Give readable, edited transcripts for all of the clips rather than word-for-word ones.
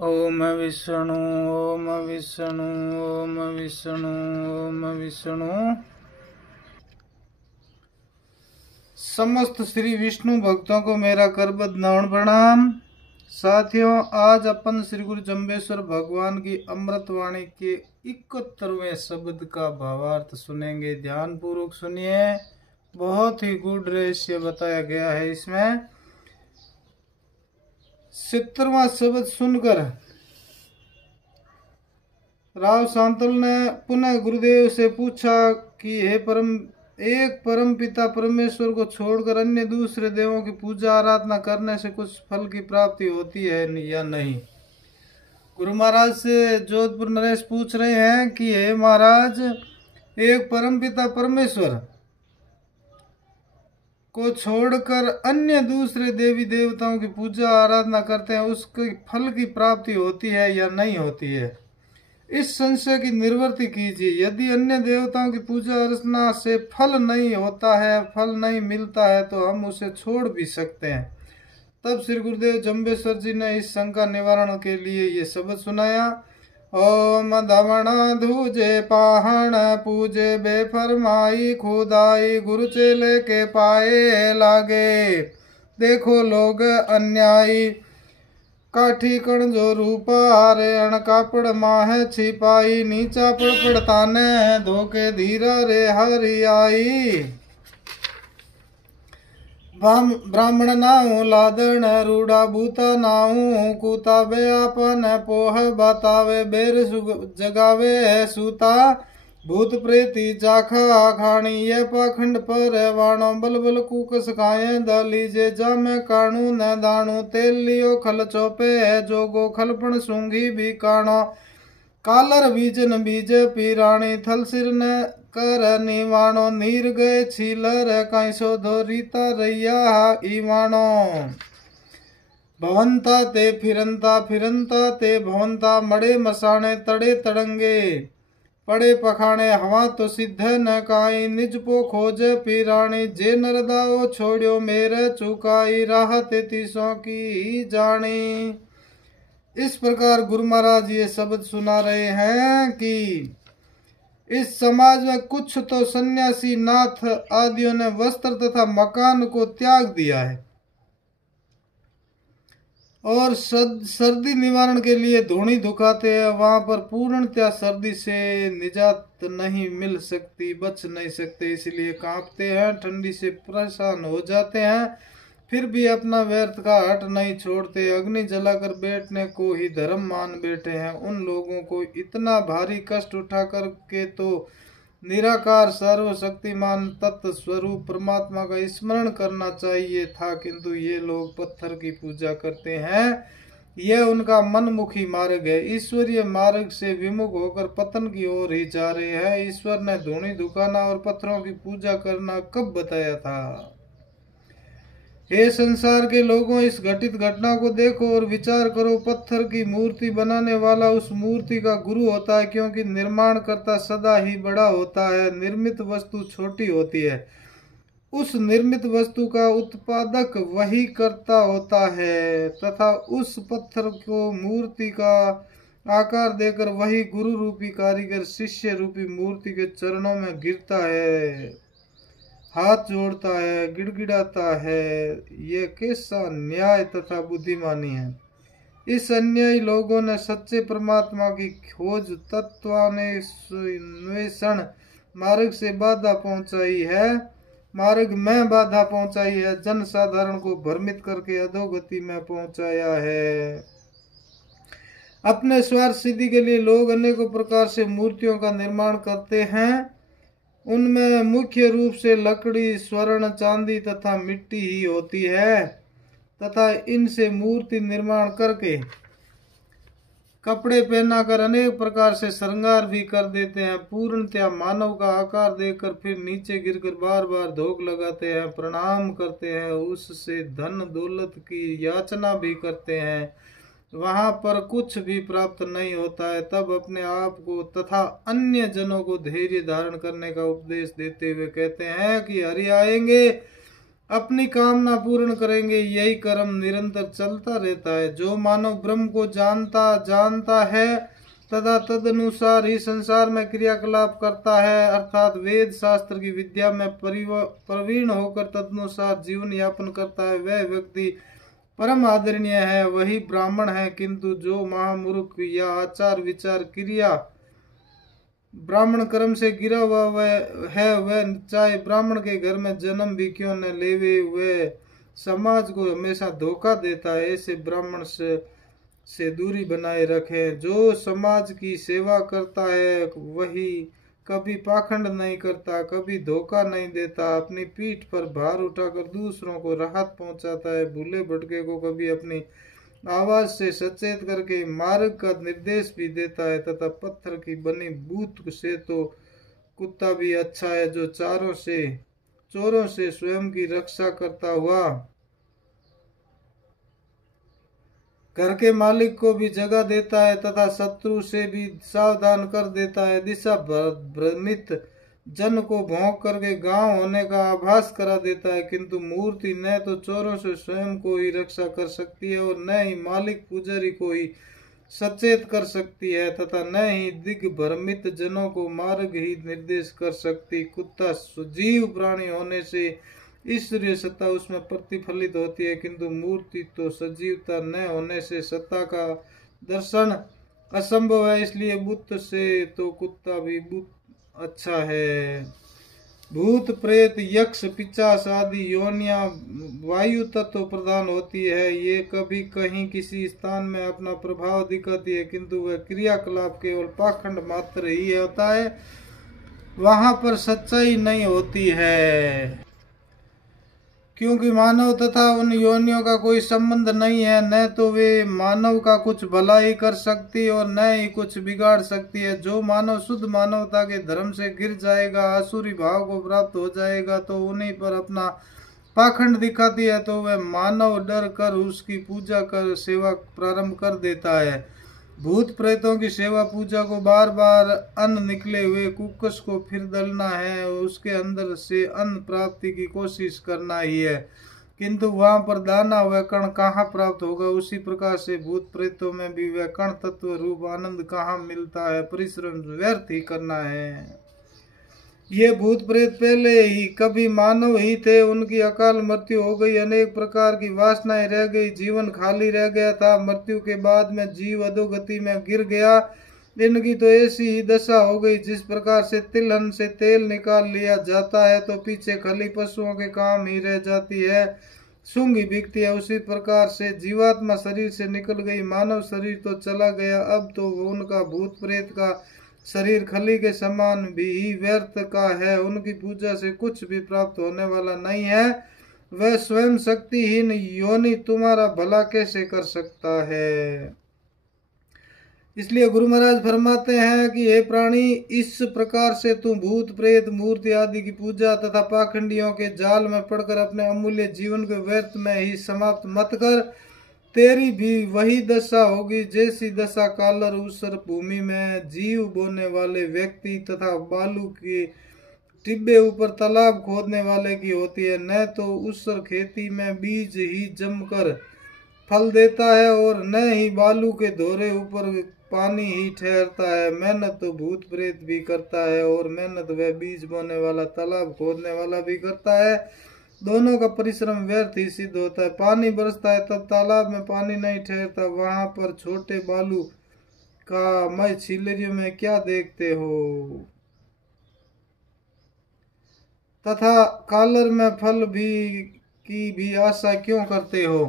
ओम विष्णु ओम विष्णु ओम विष्णु ओम विष्णु। समस्त श्री विष्णु भक्तों को मेरा करबद्ध नमन प्रणाम। साथियों, आज अपन श्री गुरु जम्बेश्वर भगवान की अमृत वाणी के 71वें शब्द का भावार्थ सुनेंगे। ध्यान पूर्वक सुनिए, बहुत ही गूढ़ रहस्य बताया गया है इसमें। 70वां शब्द सुनकर राव सांतल ने पुनः गुरुदेव से पूछा कि हे परम पिता परमेश्वर को छोड़कर अन्य दूसरे देवों की पूजा आराधना करने से कुछ फल की प्राप्ति होती है या नहीं। गुरु महाराज से जोधपुर नरेश पूछ रहे हैं कि हे महाराज, एक परम पिता परमेश्वर को छोड़कर अन्य दूसरे देवी देवताओं की पूजा आराधना करते हैं, उसके फल की प्राप्ति होती है या नहीं होती है। इस संशय की निवृत्ति कीजिए। यदि अन्य देवताओं की पूजा अर्चना से फल नहीं होता है, फल नहीं मिलता है, तो हम उसे छोड़ भी सकते हैं। तब श्री गुरुदेव जम्बेश्वर जी ने इस शंका निवारण के लिए ये शब्द सुनाया। ओम धवण धूजे पाहण पूजे बेफरमाई खुदाई, गुरु चेले के पाए लागे। देखो लोग अन्यायी, काठी कण जो रूपा रे अण कापड़ माह छिपाई, नीचा पड़ ताने धोके धीरा रे हरि आई। ब्राह्मण नाऊ लादन रूढ़ा भूता नाऊ, कूता बे आपन पोह बतावे बेर जगावे सूता, भूत प्रेती जाखा खाणी ये पाखंड पर वाणो, बल कूकस खाए दलीजे जामे काणू न दाणू, तेल लियो खल चोपे जोगो खलपण सूंघी भी काणो, कालर बीजन बीज पीराणी थल सिर न कर निवाणो, नीर गए छीलर कैसो धोरीता रैया ईवाणो। भवंता ते फिरंता ते भवंता, मड़े मसाणे तड़े तड़ंगे, पड़े पखाणे हवा तो सिद्ध न काई, निज पो खोज पीराणी, जे नरदाओ छोड़ियो मेरे चुकाई, राह तेतीसों की जानी। इस प्रकार गुरु महाराज ये शब्द सुना रहे हैं कि इस समाज में कुछ तो सन्यासी नाथ आदियों ने वस्त्र तथा मकान को त्याग दिया है और सर्दी निवारण के लिए धूणी दुखाते हैं। वहां पर पूर्णतया सर्दी से निजात नहीं मिल सकती, बच नहीं सकते, इसलिए कांपते हैं, ठंडी से परेशान हो जाते हैं, फिर भी अपना व्यर्थ का हट नहीं छोड़ते, अग्नि जलाकर बैठने को ही धर्म मान बैठे हैं। उन लोगों को इतना भारी कष्ट उठा कर के तो निराकार सर्वशक्तिमान तत्व स्वरूप परमात्मा का स्मरण करना चाहिए था, किंतु ये लोग पत्थर की पूजा करते हैं। यह उनका मनमुखी मार्ग है। ईश्वरीय मार्ग से विमुख होकर पतन की ओर ही जा रहे हैं। ईश्वर ने धूणी दुखाना और पत्थरों की पूजा करना कब बताया था? हे संसार के लोगों, इस घटित घटना को देखो और विचार करो। पत्थर की मूर्ति बनाने वाला उस मूर्ति का गुरु होता है, क्योंकि निर्माण करता सदा ही बड़ा होता है, निर्मित वस्तु छोटी होती है। उस निर्मित वस्तु का उत्पादक वही कर्ता होता है तथा उस पत्थर को मूर्ति का आकार देकर वही गुरु रूपी कारीगर शिष्य रूपी मूर्ति के चरणों में गिरता है, हाथ जोड़ता है, गिड़गिड़ाता है। यह कैसा न्याय तथा बुद्धिमानी है। इस अन्यायी लोगों ने सच्चे परमात्मा की खोज तत्वान्वेषण मार्ग से बाधा पहुंचाई है, मार्ग में बाधा पहुंचाई है, जन साधारण को भ्रमित करके अधोगति में पहुंचाया है। अपने स्वार्थ सिद्धि के लिए लोग अनेकों प्रकार से मूर्तियों का निर्माण करते हैं। उनमें मुख्य रूप से लकड़ी, स्वर्ण, चांदी तथा मिट्टी ही होती है तथा इनसे मूर्ति निर्माण करके कपड़े पहनाकर अनेक प्रकार से श्रृंगार भी कर देते हैं। पूर्णतया मानव का आकार देकर फिर नीचे गिरकर बार बार धोख लगाते हैं, प्रणाम करते हैं, उससे धन दौलत की याचना भी करते हैं। वहां पर कुछ भी प्राप्त नहीं होता है। तब अपने आप को तथा अन्य जनों को धैर्य धारण करने का उपदेश देते हुए कहते हैं कि हरि आएंगे, अपनी कामना पूर्ण करेंगे। यही कर्म निरंतर चलता रहता है। जो मानव ब्रह्म को जानता है तथा तदनुसार ही संसार में क्रियाकलाप करता है, अर्थात वेद शास्त्र की विद्या में प्रवीण होकर तदनुसार जीवन यापन करता है, वह व्यक्ति परम आदरणीय है, वही ब्राह्मण है। किंतु जो महामूर्ख या आचार विचार क्रिया ब्राह्मण कर्म से गिरा हुआ वह चाहे ब्राह्मण के घर में जन्म भी क्यों न लेवे, वह समाज को हमेशा धोखा देता है। ऐसे ब्राह्मण से दूरी बनाए रखें। जो समाज की सेवा करता है वही कभी पाखंड नहीं करता, कभी धोखा नहीं देता, अपनी पीठ पर भार उठाकर दूसरों को राहत पहुंचाता है, भूले भटके को कभी अपनी आवाज से सचेत करके मार्ग का निर्देश भी देता है, तथा पत्थर की बनी बूथ से तो कुत्ता भी अच्छा है, जो चोरों से स्वयं की रक्षा करता हुआ घर के मालिक को भी जगह देता है तथा शत्रु से भी सावधान कर देता है। दिशा भ्रमित जन को भौंक करके गांव होने का आभास करा देता है। किंतु मूर्ति न तो चोरों से स्वयं को ही रक्षा कर सकती है और न ही मालिक पुजारी को ही सचेत कर सकती है, तथा न ही दिग्भ्रमित जनों को मार्ग ही निर्देश कर सकती। कुत्ता सजीव प्राणी होने से ईश्वरीय सत्ता उसमें प्रतिफलित होती है, किंतु मूर्ति तो सजीवता न होने से सत्ता का दर्शन असंभव है। इसलिए बुद्ध से तो कुत्ता भी बुद्ध अच्छा है। भूत प्रेत यक्ष पिशाच आदि योनियां वायु तत्व प्रदान होती है। ये कभी कहीं किसी स्थान में अपना प्रभाव दिखाती है, किंतु वह क्रियाकलाप केवल पाखंड मात्र ही होता है, वहां पर सच्चाई नहीं होती है। क्योंकि मानव तथा उन योनियों का कोई संबंध नहीं है, न तो वे मानव का कुछ भलाई कर सकती और न ही कुछ बिगाड़ सकती है। जो मानव शुद्ध मानवता के धर्म से गिर जाएगा, आसुरी भाव को प्राप्त हो जाएगा, तो उन्हीं पर अपना पाखंड दिखाती है, तो वह मानव डर कर उसकी पूजा कर सेवा प्रारंभ कर देता है। भूत प्रेतों की सेवा पूजा को बार बार अन्न निकले हुए कुक्कस को फिर दलना है, उसके अंदर से अन्न प्राप्ति की कोशिश करना ही है, किंतु वहां पर दाना वह कण कहाँ प्राप्त होगा। उसी प्रकार से भूत प्रेतों में भी वह कण तत्व रूप आनंद कहाँ मिलता है, परिश्रम व्यर्थ ही करना है। ये भूत प्रेत पहले ही कभी मानव ही थे, उनकी अकाल मृत्यु हो गई, अनेक प्रकार की वासनाएं रह गई, जीवन खाली रह गया था। मृत्यु के बाद में जीव अधोगति में गिर गया। इनकी तो ऐसी ही दशा हो गई। जिस प्रकार से तिलहन से तेल निकाल लिया जाता है तो पीछे खली पशुओं के काम ही रह जाती है, सूंघी बिकती है, उसी प्रकार से जीवात्मा शरीर से निकल गई। मानव शरीर तो चला गया, अब तो उनका भूत प्रेत का शरीर खली के समान भी व्यर्थ का है, उनकी पूजा से कुछ भी प्राप्त होने वाला नहीं है। वह स्वयं शक्तिहीन योनि तुम्हारा भला कैसे कर सकता है। इसलिए गुरु महाराज फरमाते हैं कि हे प्राणी, इस प्रकार से तू भूत प्रेत मूर्ति आदि की पूजा तथा पाखंडियों के जाल में पड़कर अपने अमूल्य जीवन को व्यर्थ में ही समाप्त मत कर। तेरी भी वही दशा होगी जैसी दशा कालर ऊसर भूमि में जीव बोने वाले व्यक्ति तथा बालू के टिब्बे ऊपर तालाब खोदने वाले की होती है। न तो ऊसर खेती में बीज ही जमकर फल देता है और न ही बालू के धोरे ऊपर पानी ही ठहरता है। मेहनत तो भूत प्रेत भी करता है और मेहनत वह बीज बोने वाला तालाब खोदने वाला भी करता है। दोनों का परिश्रम व्यर्थ ही सिद्ध होता है। पानी बरसता है तब तालाब में पानी नहीं ठहरता, वहां पर छोटे बालू का मय छिलरियों में क्या देखते हो, तथा कालर में फल की भी आशा क्यों करते हो।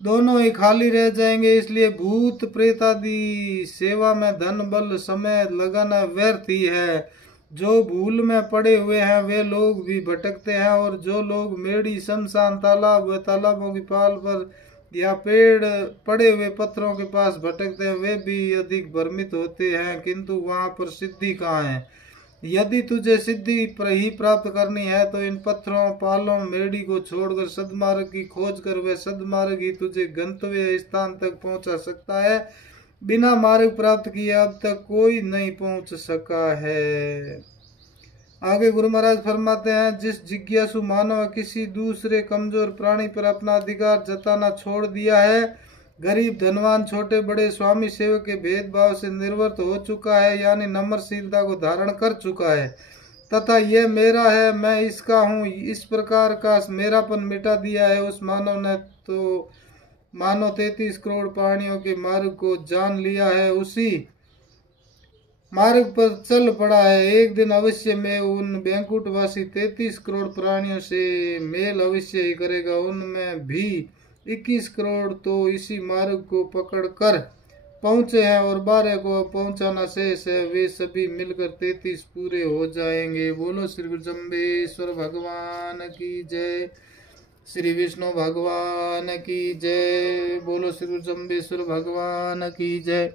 दोनों ही खाली रह जाएंगे। इसलिए भूत प्रेत आदि सेवा में धन बल समय लगाना व्यर्थ ही है। जो भूल में पड़े हुए हैं वे लोग भी भटकते हैं, और जो लोग मेड़ी शमशान तालाब व तालाबों की पाल पर या पेड़ पड़े हुए पत्थरों के पास भटकते हैं वे भी अधिक भ्रमित होते हैं, किंतु वहां पर सिद्धि कहाँ है। यदि तुझे सिद्धि ही प्राप्त करनी है तो इन पत्थरों पालों मेड़ी को छोड़कर सदमार्ग की खोज कर, वह सदमार्ग ही तुझे गंतव्य स्थान तक पहुंचा सकता है। बिना मार्ग प्राप्त किए अब तक कोई नहीं पहुंच सका है। आगे गुरु महाराज फरमाते हैं, जिस जिज्ञासु मानव किसी दूसरे कमजोर प्राणी पर अपना अधिकार जताना छोड़ दिया है, गरीब धनवान छोटे बड़े स्वामी सेवक के भेदभाव से निर्वृत्त हो चुका है, यानी नम्रशीलता को धारण कर चुका है, तथा यह मेरा है मैं इसका हूँ, इस प्रकार का मेरापन मिटा दिया है, उस मानव ने तो मानो 33 करोड़ प्राणियों के मार्ग को जान लिया है, उसी मार्ग पर चल पड़ा है। एक दिन अवश्य में उन बैंकुटवासी 33 करोड़ प्राणियों से मेल अवश्य ही करेगा। उनमें भी 21 करोड़ तो इसी मार्ग को पकड़ कर पहुंचे हैं और 12 को पहुंचाना शेष है। वे सभी मिलकर 33 पूरे हो जाएंगे। बोलो श्री गुरु जम्बेश्वर भगवान की जय, श्री विष्णु भगवान की जय। बोलो श्री गुरु जम्बेश्वर भगवान की जय।